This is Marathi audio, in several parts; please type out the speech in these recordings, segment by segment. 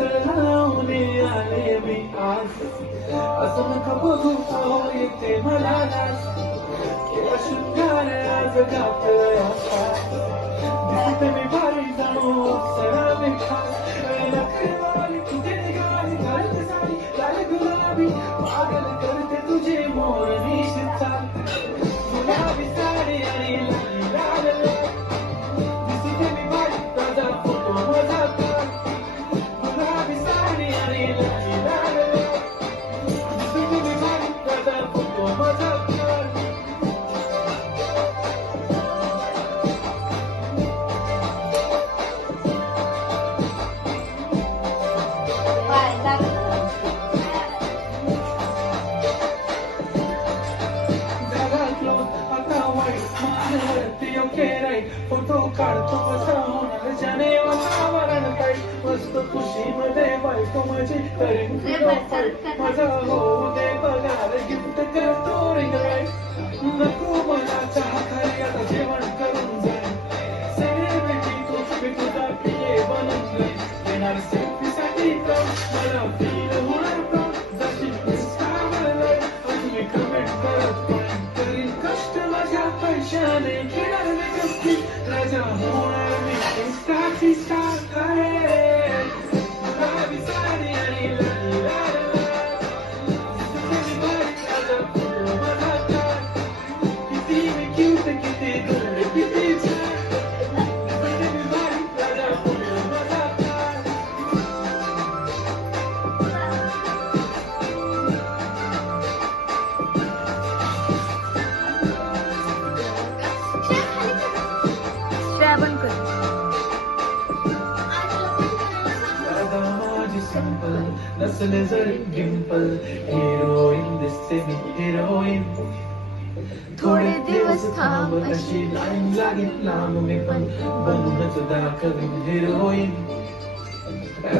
लावणे आले मी आज असं नका बघू येते मला लाज केव्हा शृंगार आज गातोय दिसते मी भारी जाणू अप्सरा मी खास वेळेला फिरवाली तुझे निघाली घालते साडी लाल गुलाबी पागल करते तुझे मोरणी चाल गुलाबी साडी आणि लाली लाल दिसते मी भारी ताजा फोटो माझा काढ गुलाबी साडी आणि लाली लाल दिसते मी भारी ताजा फोटो माझा काढ फोटो काढतो कसा होणार जाने वातावरण काय मस्त खुशीमध्ये बायको माझी तरी माझा होऊ दे पगार गिफ्ट करतो रिंग लाईट नको मला चहा खाली आता जेवण करून जाईल सेलिब्रिटी तू मी तुझा पिये बनून जाईल येणार सेल्फी साठी तर मला फील होणार पण जशी इंस्टावर तुम्ही कमेंट करत करीन कष्ट माझ्या पैशाने घेणार मी गप्पी राजा होणार मी इंस्टाची स्टार आहे गुलाबी साडी आणि लाली लाल माझा काढ किती मी क्यूट किती गोड किती छान मी भारी राजा माझा काढ बंद कर सिंपल नसले जरी डिंपल हिरोईन दिसते मी हिरोईन थोडे दिवस थांब अशी लाईन लागेल लांब मी पण बनूनच दाखवीन हिरोईन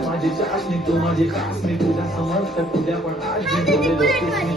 माझी चाचणी तू माझी खास मी तुझा समर्थ तुझ्या पण आज